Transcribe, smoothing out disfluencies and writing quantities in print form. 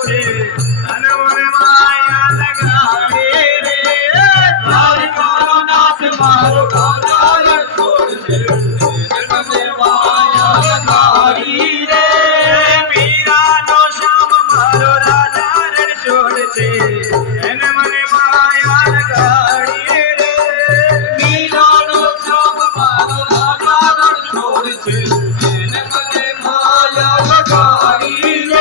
છે અને મને માયા લગાડે રે દ્વારિકાનો નાથ મારો ગોદાવર છોડ છે મને માયા લગાડી રે મીરાનો શ્યામ મારો રાધા રણ છોડ છે એને મને માયા લગાડી રે મીરાનો શ્યામ મારો રાધા રણ છોડ છે એને મને માયા લગાડી રે